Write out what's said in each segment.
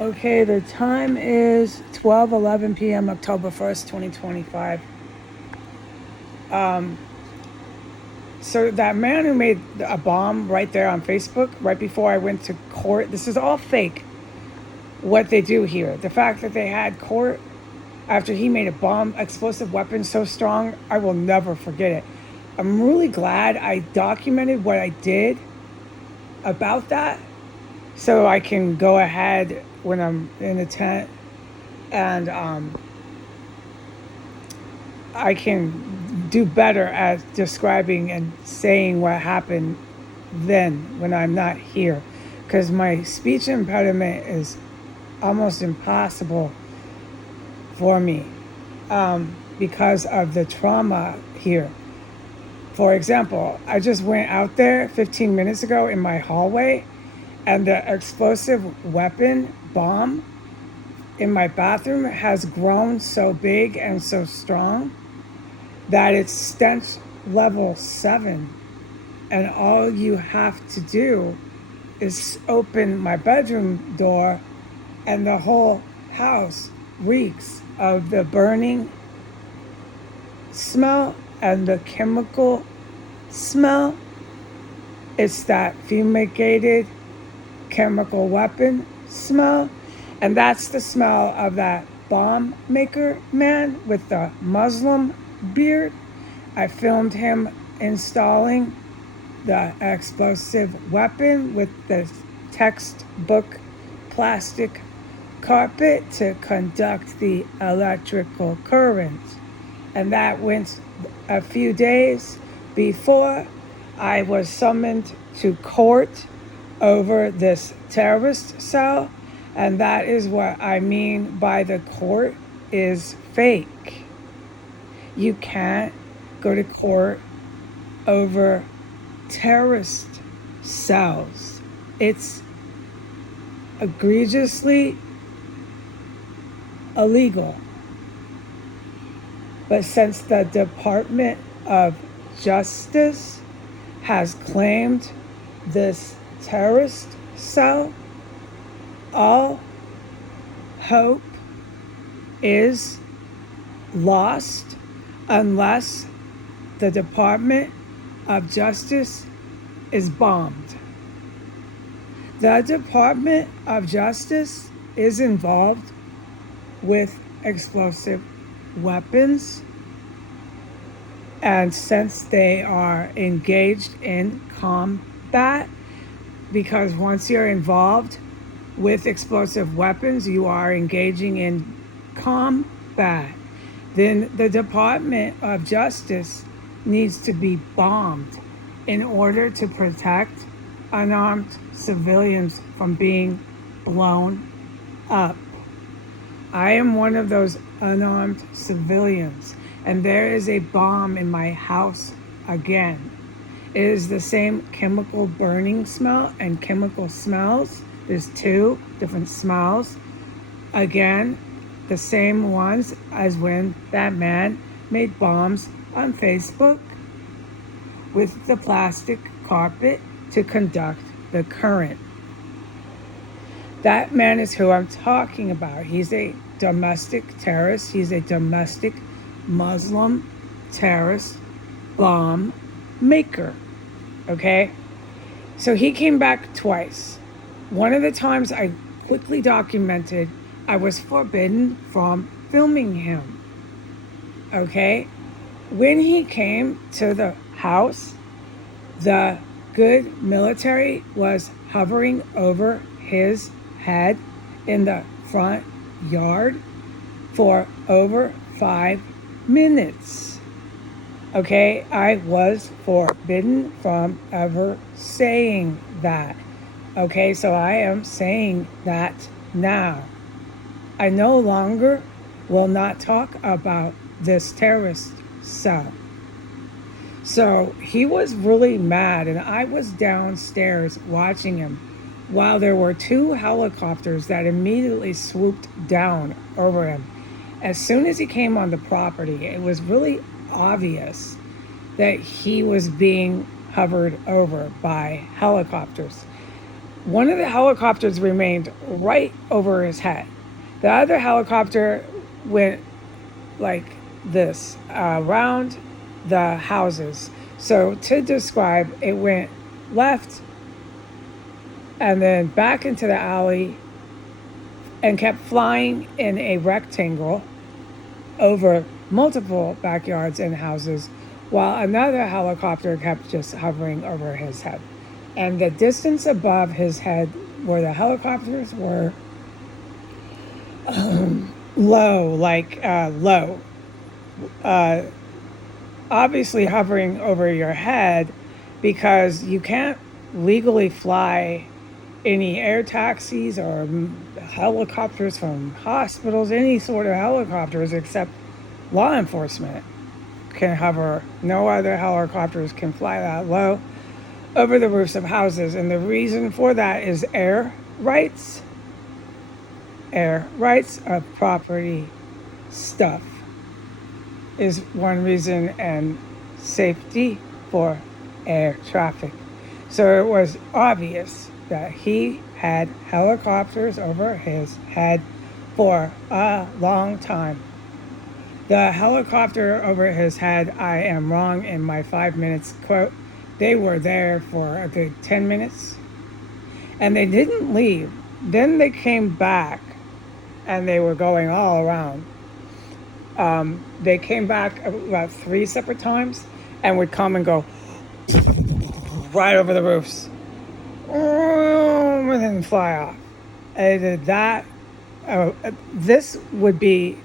Okay, the time is 12:11 p.m. October 1st, 2025. So that man who made a bomb right there on Facebook, right before I went to court, this is all fake, what they do here. The fact that they had court after he made a bomb explosive weapon so strong, I will never forget it. I'm really glad I documented what I did about that so I can go ahead when I'm in the tent and I can do better at describing and saying what happened then when I'm not here. Because my speech impediment is almost impossible for me because of the trauma here. For example, I just went out there 15 minutes ago in my hallway, and the explosive weapon bomb in my bathroom has grown so big and so strong that it's stench level 7. And all you have to do is open my bedroom door, and the whole house reeks of the burning smell and the chemical smell. It's that fumigated chemical weapon smell. And that's the smell of that bomb maker man with the Muslim beard. I filmed him installing the explosive weapon with the textbook plastic carpet to conduct the electrical current. And that went a few days before I was summoned to court over this terrorist cell. And that is what I mean by the court is fake. You can't go to court over terrorist cells. It's egregiously illegal. But since the Department of Justice has claimed this terrorist cell, all hope is lost unless the Department of Justice is bombed. The Department of Justice is involved with explosive weapons, and since they are engaged in combat, because once you're involved with explosive weapons, you are engaging in combat, then the Department of Justice needs to be bombed in order to protect unarmed civilians from being blown up. I am one of those unarmed civilians, and there is a bomb in my house again. It is the same chemical burning smell and chemical smells. There's 2 different smells. Again, the same ones as when that man made bombs on Facebook with the plastic carpet to conduct the current. That man is who I'm talking about. He's a domestic terrorist. He's a domestic Muslim terrorist bomb maker. Okay? So he came back twice. One of the times I quickly documented, I was forbidden from filming him. Okay? When he came to the house, the good military was hovering over his head in the front yard for over 5 minutes. Okay, I was forbidden from ever saying that. Okay, so I am saying that now. I no longer will not talk about this terrorist cell. So he was really mad, and I was downstairs watching him while there were 2 helicopters that immediately swooped down over him. As soon as he came on the property, it was really obvious that he was being hovered over by helicopters. One of the helicopters remained right over his head. The other helicopter went like this around the houses. So to describe, it went left and then back into the alley and kept flying in a rectangle over multiple backyards and houses, while another helicopter kept just hovering over his head. And the distance above his head where the helicopters were low, low, obviously hovering over your head, because you can't legally fly any air taxis or helicopters from hospitals, any sort of helicopters except law enforcement can hover. No other helicopters can fly that low over the roofs of houses. And the reason for that is air rights. Air rights of property stuff is one reason, and safety for air traffic. So it was obvious that he had helicopters over his head for a long time. The helicopter over his head, I am wrong in my 5 minutes quote. They were there for a good 10 minutes and they didn't leave. Then they came back and they were going all around. They came back about 3 separate times and would come and go right over the roofs and then fly off. They did that. This would be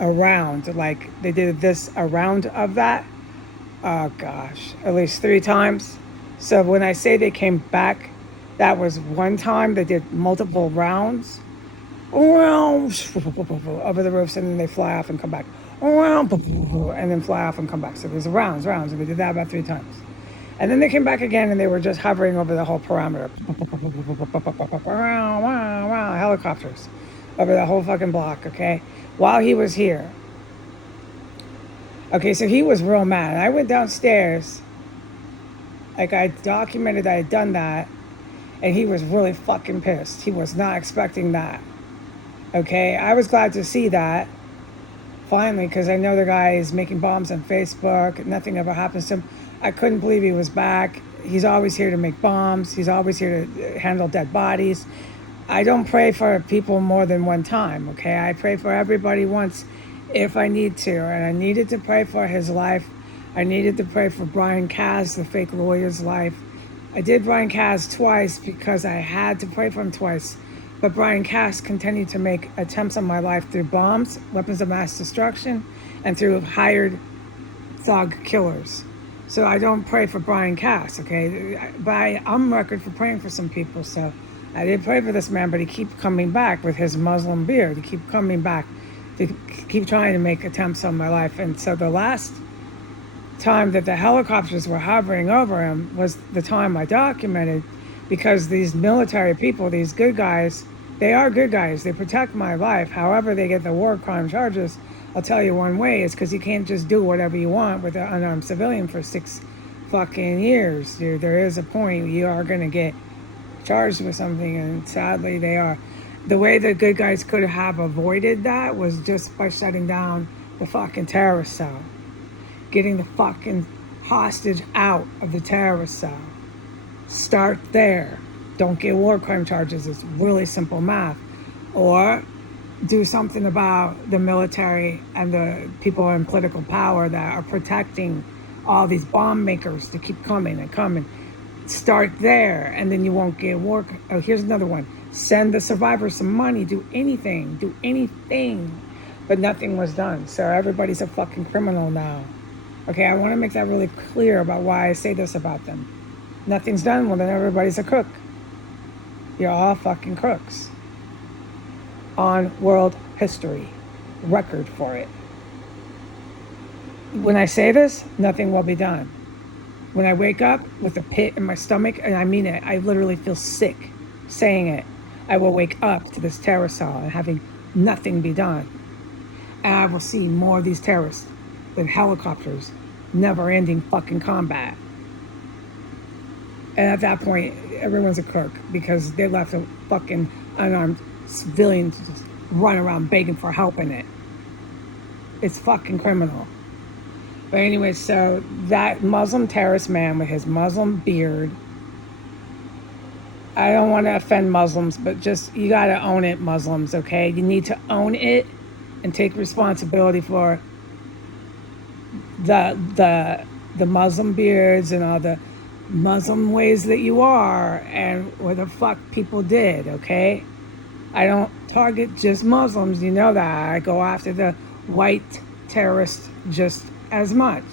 around, like they did this around of that. Oh gosh, at least 3 times. So when I say they came back, that was one time. They did multiple rounds over the roofs, and then they fly off and come back, and then fly off and come back. So there's rounds, and they did that about 3 times. And then they came back again, and they were just hovering over the whole perimeter. Helicopters over the whole fucking block, okay? While he was here. Okay, so he was real mad. And I went downstairs, like I documented I had done that, and he was really fucking pissed. He was not expecting that. Okay, I was glad to see that, finally, because I know the guy is making bombs on Facebook. Nothing ever happens to him. I couldn't believe he was back. He's always here to make bombs. He's always here to handle dead bodies. I don't pray for people more than one time, okay? I pray for everybody once if I need to. And I needed to pray for his life. I needed to pray for Brian Kaz, the fake lawyer's life. I did Brian Kaz twice because I had to pray for him twice. But Brian Kaz continued to make attempts on my life through bombs, weapons of mass destruction, and through hired thug killers. So I don't pray for Brian Kaz, okay? But I'm record for praying for some people. So I did pray for this man, but he keeps coming back with his Muslim beard. He keeps coming back to keep trying to make attempts on my life. And so the last time that the helicopters were hovering over him was the time I documented, because these military people, these good guys, they are good guys. They protect my life. However, they get the war crime charges. I'll tell you one way, is because you can't just do whatever you want with an unarmed civilian for 6 fucking years, dude. There is a point you are going to get charged with something, and sadly they are. The way the good guys could have avoided that was just by shutting down the fucking terrorist cell. Getting the fucking hostage out of the terrorist cell. Start there. Don't get war crime charges. It's really simple math. Or do something about the military and the people in political power that are protecting all these bomb makers to keep coming and coming. Start there, and then you won't get war. Oh, here's another one. Send the survivors some money. Do anything. But nothing was done. So everybody's a fucking criminal now. Okay, I want to make that really clear about why I say this about them. Nothing's done, well then everybody's a crook. You're all fucking crooks. On world history. Record for it. When I say this, nothing will be done. When I wake up with a pit in my stomach, and I mean it, I literally feel sick saying it, I will wake up to this terror cell and having nothing be done. And I will see more of these terrorists with helicopters, never-ending fucking combat. And at that point, everyone's a crook because they left a fucking unarmed civilian to just run around begging for help in it. It's fucking criminal. But anyway, so that Muslim terrorist man with his Muslim beard, I don't want to offend Muslims, but just you got to own it, Muslims, okay? You need to own it and take responsibility for the Muslim beards and all the Muslim ways that you are and what the fuck people did, okay? I don't target just Muslims, you know that. I go after the white terrorists just as much.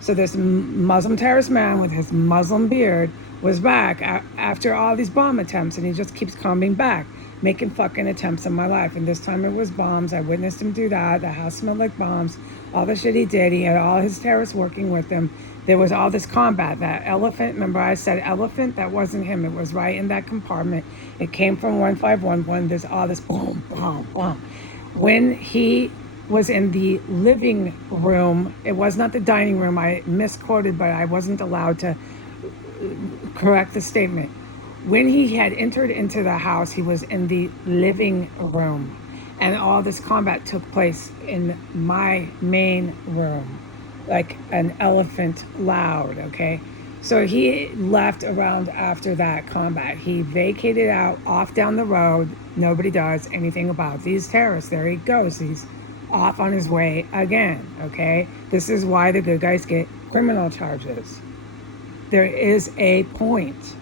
So this Muslim terrorist man with his Muslim beard was back after all these bomb attempts, and he just keeps coming back, making fucking attempts on my life. And this time it was bombs. I witnessed him do that. The house smelled like bombs. All the shit he did. He had all his terrorists working with him. There was all this combat. That elephant, remember I said elephant? That wasn't him. It was right in that compartment. It came from 1511. There's all this boom, boom, boom. When he was in the living room, it was not the dining room. I misquoted, but I wasn't allowed to correct the statement. When he had entered into the house, he was in the living room. And all this combat took place in my main room, like an elephant loud, okay? So he left around after that combat. He vacated out off down the road. Nobody does anything about these terrorists. There he goes. He's off on his way again, okay? This is why the good guys get criminal charges. There is a point.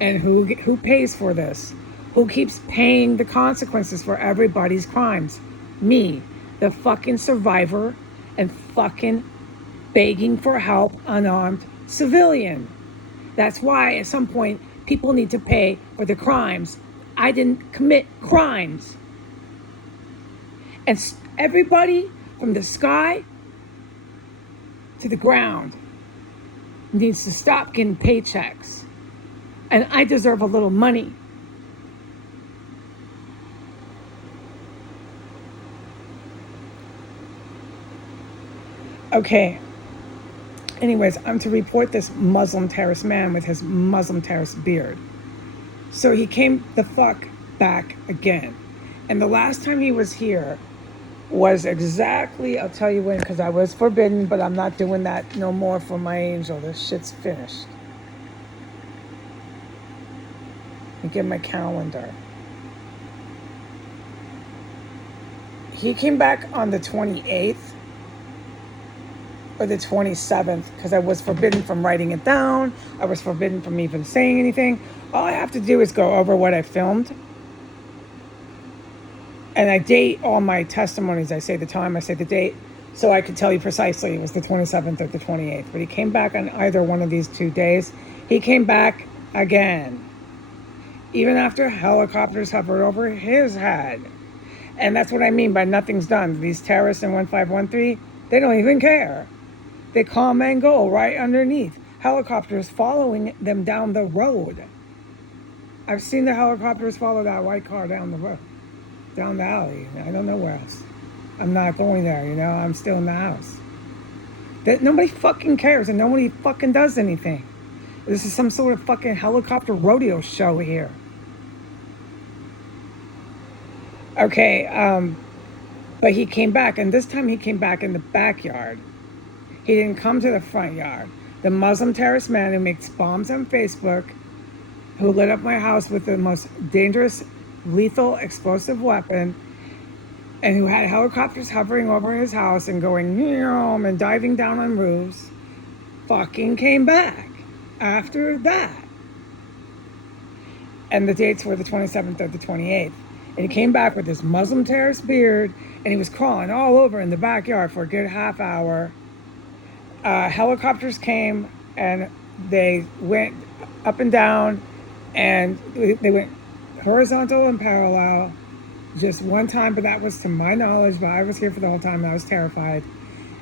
And who pays for this? Who keeps paying the consequences for everybody's crimes? Me, the fucking survivor and fucking begging for help unarmed civilian. That's why at some point people need to pay for the crimes. I didn't commit crimes. And everybody from the sky to the ground needs to stop getting paychecks. And I deserve a little money. Okay. Anyways, I'm to report this Muslim terrorist man with his Muslim terrorist beard. So he came the fuck back again. And the last time he was here was exactly, I'll tell you when, because I was forbidden, but I'm not doing that no more for my angel. This shit's finished. Let me get my calendar. He came back on the 28th or the 27th because I was forbidden from writing it down. I was forbidden from even saying anything. All I have to do is go over what I filmed. And I date all my testimonies. I say the time, I say the date, so I could tell you precisely it was the 27th or the 28th. But he came back on either one of these 2 days. He came back again, even after helicopters hovered over his head. And that's what I mean by nothing's done. These terrorists in 1513, they don't even care. They come and go right underneath. Helicopters following them down the road. I've seen the helicopters follow that white car down the road, down the alley. I don't know where else. I'm not going there, you know. I'm still in the house. That nobody fucking cares and nobody fucking does anything. This is some sort of fucking helicopter rodeo show here. Okay, but he came back, and this time he came back in the backyard. He didn't come to the front yard. The Muslim terrorist man who makes bombs on Facebook, who lit up my house with the most dangerous, lethal, explosive weapon, and who had helicopters hovering over his house and going and diving down on roofs, fucking came back after that. And the dates were the 27th or the 28th. And he came back with this Muslim terrorist beard, and he was crawling all over in the backyard for a good half hour. Helicopters came, and they went up and down, and they went horizontal and parallel just one time, but that was to my knowledge, but I was here for the whole time, and I was terrified.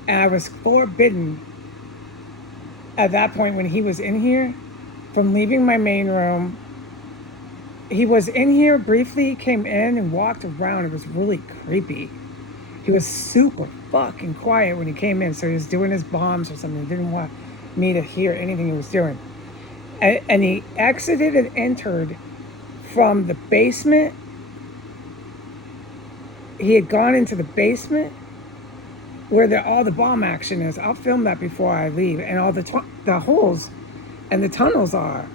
And I was forbidden at that point when he was in here from leaving my main room. He was in here briefly, came in and walked around. It was really creepy. He was super fucking quiet when he came in, so he was doing his bombs or something. He didn't want me to hear anything he was doing. And he exited and entered from the basement. He had gone into the basement where all the bomb action is. I'll film that before I leave, and all the holes and the tunnels are.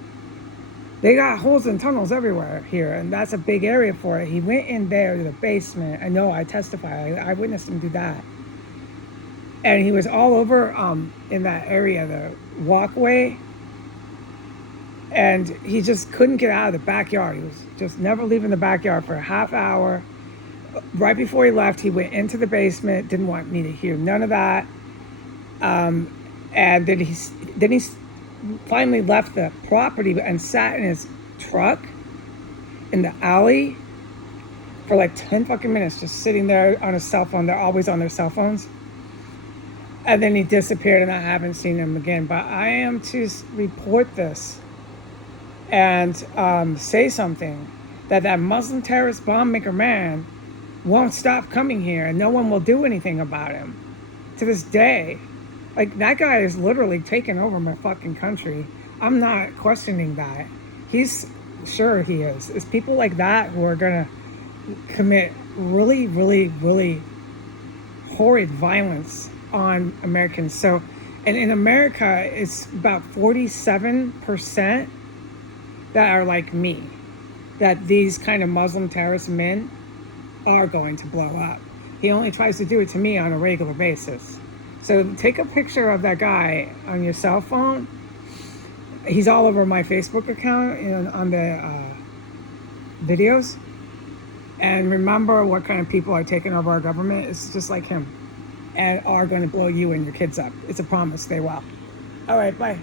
They got holes and tunnels everywhere here, and that's a big area for it. He went in there to the basement. I know, I testify. I witnessed him do that. And he was all over in that area, the walkway, and he just couldn't get out of the backyard. He was just never leaving the backyard for a half hour. Right before he left, he went into the basement, didn't want me to hear none of that. And then he finally left the property and sat in his truck in the alley for like 10 fucking minutes, just sitting there on his cell phone. They're always on their cell phones. And then he disappeared, and I haven't seen him again. But I am to report this and say something, that Muslim terrorist bomb maker man won't stop coming here, and no one will do anything about him to this day. Like, that guy is literally taking over my fucking country. I'm not questioning that. He's sure he is. It's people like that who are gonna commit really, really, really horrid violence on Americans. So, and in America, it's about 47% that are like me, that these kind of Muslim terrorist men are going to blow up. He only tries to do it to me on a regular basis. So take a picture of that guy on your cell phone. He's all over my Facebook account and on the videos. And remember what kind of people are taking over our government. It's just like him, and are going to blow you and your kids up. It's a promise. They will. All right, bye.